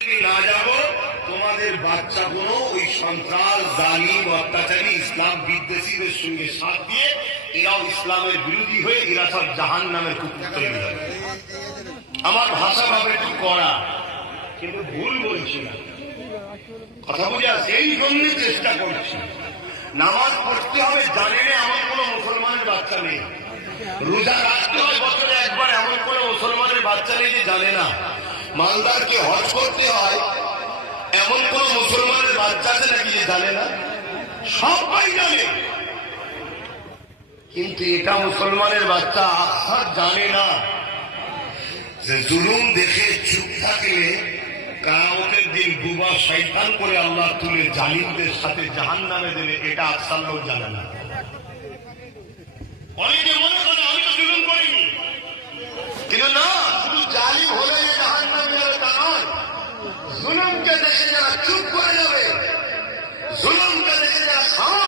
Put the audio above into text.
না যাব তোমাদের বাচ্চাগুলো ওই সন্ত্রাস জালিম অত্যাচারী ইসলাম বিদ্বেষীদের সঙ্গে সাথ দিয়ে এরাও ইসলামের বিরোধী হয়ে এরা সব জাহান্নামের কুকুর তৈরি হবে। আমার ভাষা ভাবে একটু কড়া, কিন্তু ভুল বলছি না, কথা বুঝে আসছে। এই জন্য চেষ্টা করছি, নামাজ পড়তে হবে জানে না এমন কোন মুসলমানের বাচ্চা নেই, রোজা রাখতে হয় বছরে একবার এমন কোন মুসলমানের বাচ্চা নেই যে জানে না, মালদারকে হজ করতে হয় এমন কোন মুসলমানের বাচ্চা আছে নাকি যে জানে না, সবাই জানে। কিন্তু এটা মুসলমানের বাচ্চা আসার জানে না যে জুলুম দেখে চুপ থাকলে কিয়ামতের দিন বুবা শয়তান করে আল্লাহ তুলে জালিমদের সাথে জাহান্নামে দেবে, এটা আকসার লোক জানে না। অনেকে মনে করে আমি তো জুলুম করিনি, কিন্তু না, শুধু জালিম হলে জাহান্নামে যাবে তা নয়। জুলুমকে দেখে যারা চুপ করে যাবে, জুলুমকে দেখে যারা